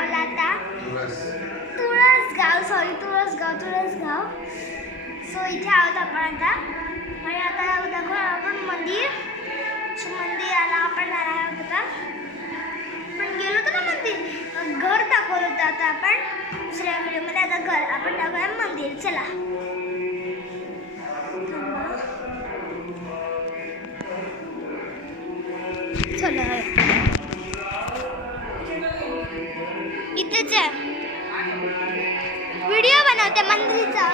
तुळसगावला आता तुळसगाव सो इथे आहोत आपण आता आणि आता दाखवू आपण मंदिराला आपण जाणार होता आपण गेलो होतो ना मंदिर घर दाखवलं होतं आता आपण दुसऱ्या व्हिडिओमध्ये आता घर आपण दाखवूया मंदिर चला चला इथेच आहे व्हिडिओ बनवते मंदिरचा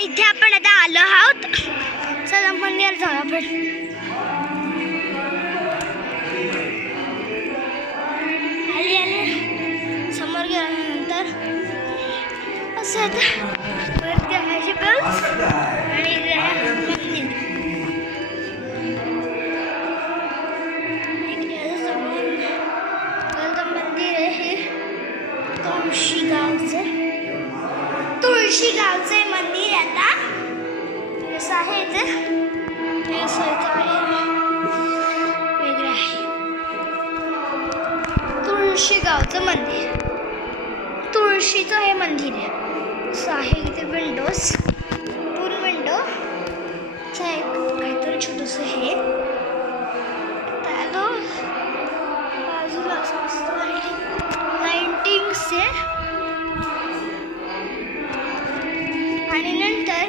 इथे आपण आता आलो आहोत चला मंदिर जाऊ आपण आले समोर गेल्यानंतर असं वरती आहे बस आणि मंदिर आहे तुळशीगावचे मंदिर आता असं आहे ते वेगळं आहे तुळशीगावचं मंदिर तुळशीचं हे मंदिर आहे असं आहे इथे विंडोज पूर्ण विंडो एक काहीतरी छोटंसं हे त्याला बाजूला असं लाइटिंग्स आहे आणि नंतर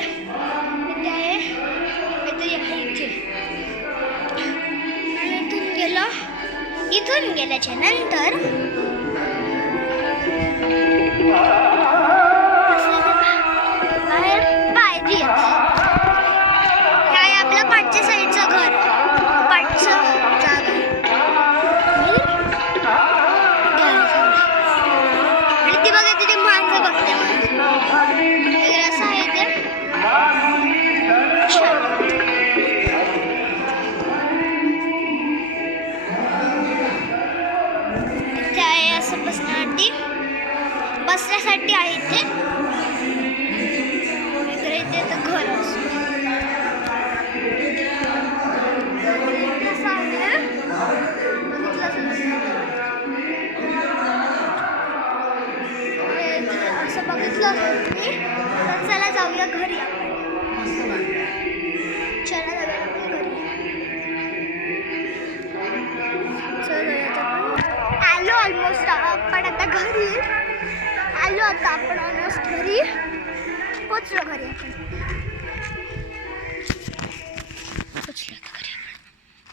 इथे आहे काहीतरी आहे इथे आणि इथून गेल्याच्या नंतर बाहेर पायरी काय आपलं पाठच्या साईडचं घर पाठचं जागा आणि ती बघा तिथे माणसं बघते असं आहे ते इथे आहे असं बसण्यासाठी आहे ते वगैरे इथे तर घर असं बघितलं तर चला जाऊया घरी चला जाऊया आपण घरी आलो ऑलमोस्ट आपण आता घरी आलो आता आपण ऑलमोस्ट घरी पोचलो घरी आपण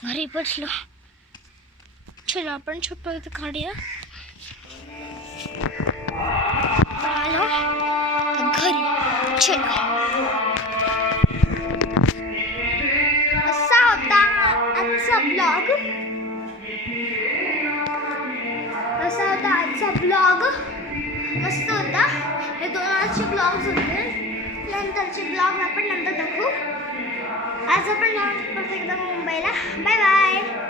घरी पोचलो चलो आपण छोटं इथं काढूया आलो घरी चलो असा होता आजचा ब्लॉग मस्त होता हे 2 आजचे ब्लॉग्स होते नंतरचे ब्लॉग आपण नंतर दाखवू आज आपण परत एकदा मुंबईला बाय बाय